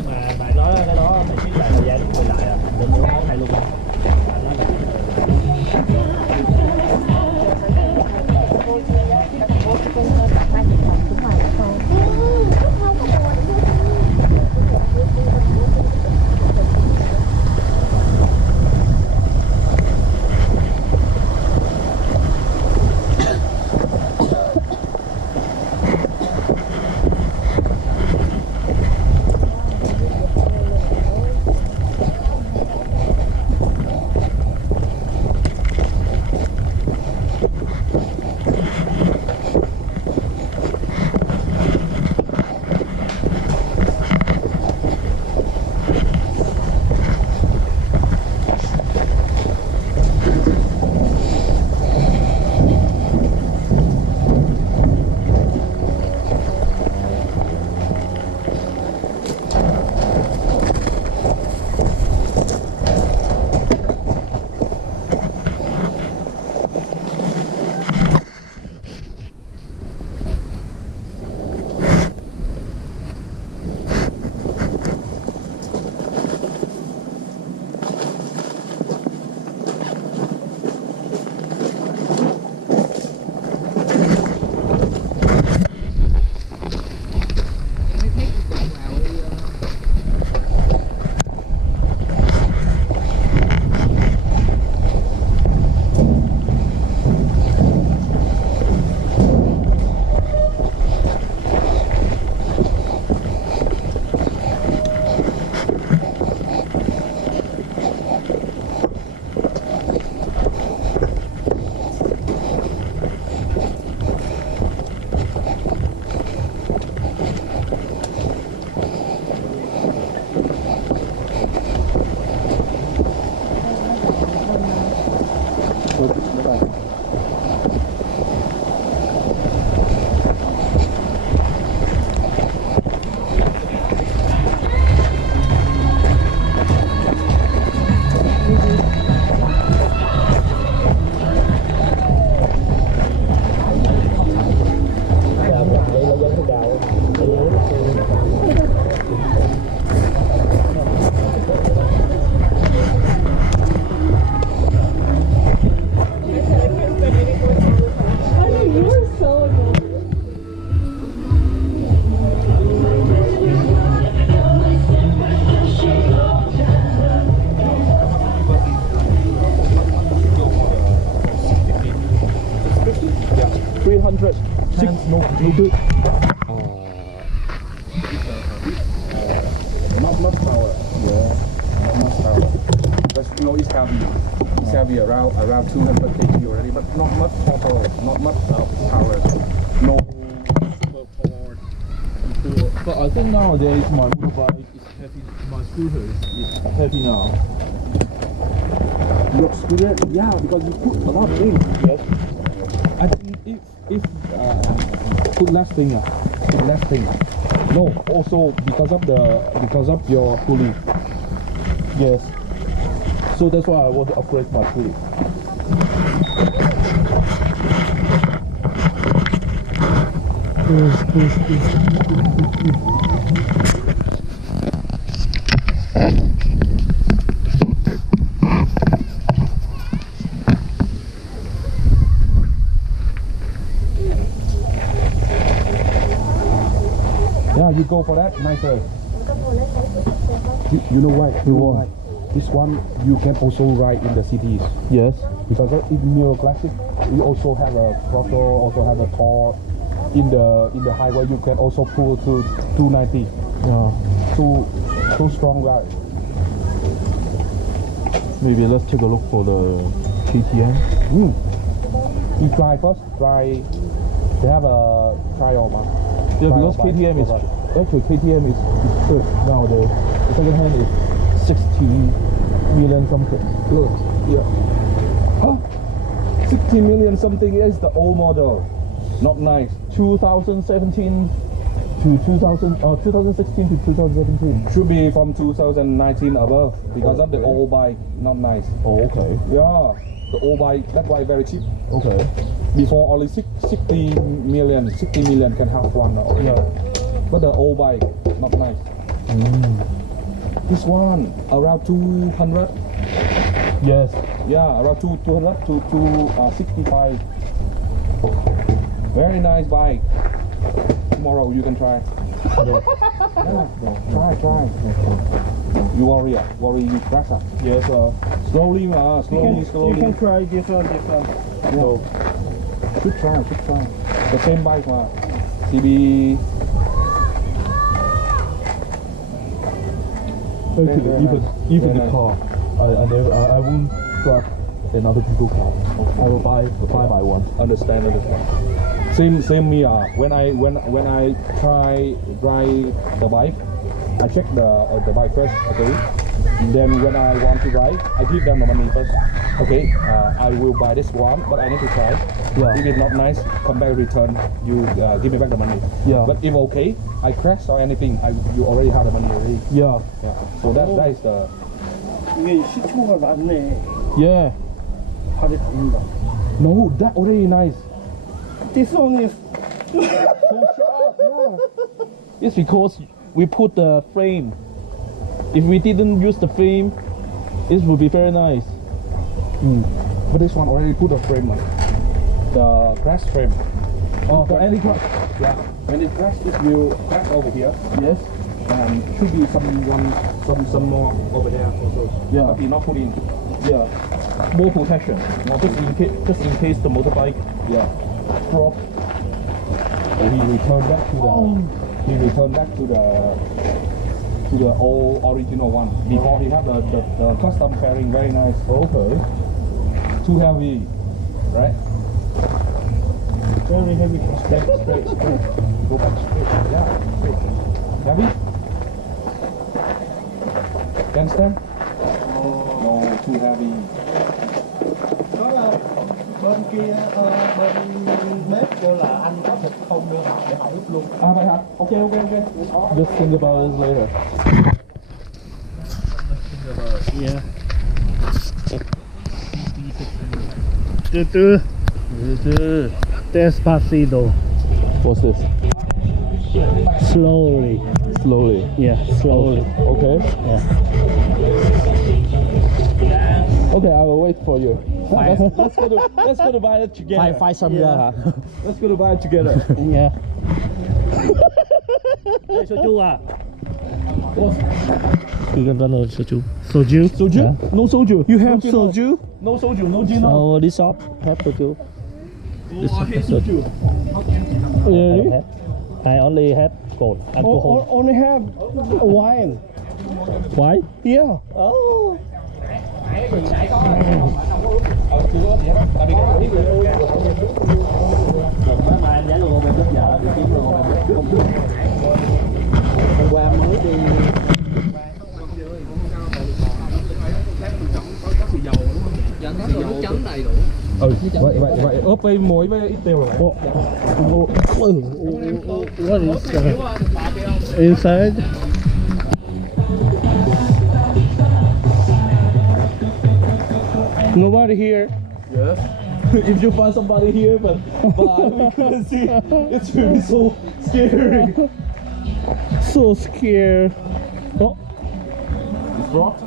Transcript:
Nhưng mà bạn nói cái đó bạn biết lại thời gian quay lại à, để mua món này luôn à. Bạn nói là not much power. Yeah, not much power. But you know, it's heavy around 200 kg already, but not much power, not much power. No power. But I think nowadays my motorbike is heavy. My scooter is heavy now. Your scooter, yeah, because you put a lot of things. Yes. I think if put less thing, No, also because of your pulley. Yes. So that's why I want to upgrade my pulley. Yeah, you go for that, nicer. You know why? This one you can also ride in the cities. Yes. Because in Neo Classic, we also have a throttle, also have a torque. In the highway, you can also pull to 290. Too strong ride. Maybe let's take a look for the KTM. You try first. Try. They have a trial, man. Yeah, because KTM is KTM is good nowadays. The second hand is 16 million something. Good. Yeah. Huh? 60 million something is the old model. Not nice. 2017 to 2016 to 2017. Should be from 2019 above because of the old bike. Not nice. Oh, okay. Yeah. The old bike, that's why very cheap. Okay. Before only 60 million can have one already. Yeah. But the old bike, not nice. This one around 200. Yes. Yeah, around 200 to 265. Very nice bike. Tomorrow you can try. Yes. Yeah, try. You worry you crash. Yes. Slowly, slowly. You can try this one. So, should try. The same bike, CB. Actually, Very nice. even Very the nice. car, I won't drive another people's car. I will buy my one. Understand. Same me. When I try ride the bike, I check the bike first. Okay. And then when I want to ride, I give them the money first. Okay. I will buy this one, but I need to try. Yeah. If it's not nice, come back return. You give me back the money. Yeah. But if okay, I crash or anything, you already have the money already. Yeah. Yeah. So that is the. 이게 시초가 낮네. Yeah. 발이 닿는다. No, that already nice. This one is It's because we put the frame. If we didn't use the frame, it would be very nice. But this one already put a frame. The crash frame. Oh, for any car. Yeah. When it crash, it will crash over here. Yes. And should be some more over there also. Yeah. But not put in. Yeah. More protection. Just in case the motorbike drop. He returned back to the old original one. Before he had the custom fairing, very nice. Okay. Too heavy, right? very heavy. Straight. Go back straight. Yeah, straight. Heavy? Can stand? No, too heavy. Đó là bên kia bên bếp kêu là anh có thịt không đưa họ để họ ướp luôn. Vậy hả? Ok. Just think about it later. Yeah. Từ từ. Despacito. What's this? Slowly. Slowly. Yeah, slowly. Okay. Yeah. Okay, I will wait for you. Let's go to buy it together. Five some Yeah. Let's go to buy it together. Yeah. Đây soju à? You can run soju. Soju? Soju? Yeah. No soju. You have No gin, soju? No soju. No gin. No. Oh, this shop have soju. This soju. Really? I only have gold alcohol. Only have wine. Why? Yeah. Oh. Mà em giá luôn em rất giờ đi kiếm luôn em không được. Hôm qua mới đi nước chấm đầy đủ. Vậy ướp với muối với ít tiêu rồi. What is inside? Nobody here. Yes. If you find somebody here, but we couldn't see, it's really so scary. So scared. Oh, It's blocked.